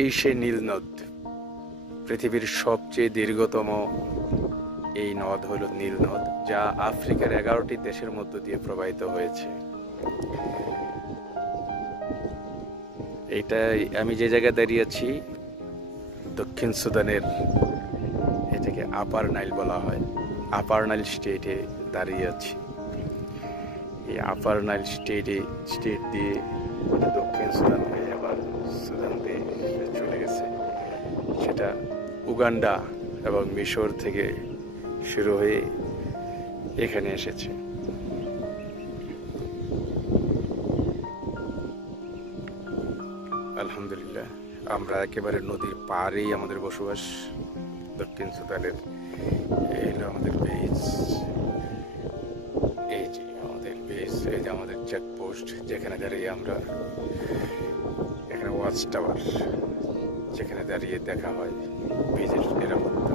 এই সেই নীল নদ, পৃথিবীর সবচেয়ে দীর্ঘতম এই নদ হলো নীল নদ, যা আফ্রিকার 11টি দেশের মধ্য দিয়ে প্রবাহিত হয়েছে। এটাই আমি যে জায়গায় দাঁড়িয়ে আছি, দক্ষিণ সুদানের, এটাকে আপার নাইল বলা হয়। আপার নাইল স্টেটে দাঁড়িয়ে আছি। এই আপার নাইল স্টেট দিয়ে দক্ষিণ সুদান হয়ে আবার সুদান দিয়ে চলে গেছে। সেটা উগান্ডা এবং মিশর থেকে শুরু হয়ে এখানে এসেছে। আলহামদুলিল্লাহ, আমরা একেবারে নদীর পাড়েই আমাদের বসবাস। দক্ষিণ সুদানের এই হলো আমাদের বেস, এই যে আমাদের বেস, এই যে আমাদের চেকপোস্ট, যেখানে দাঁড়িয়ে আমরা, এখানে ওয়াচ টাওয়ার, যেখানে দাঁড়িয়ে দেখা হয় বেজের নিরাপত্তা।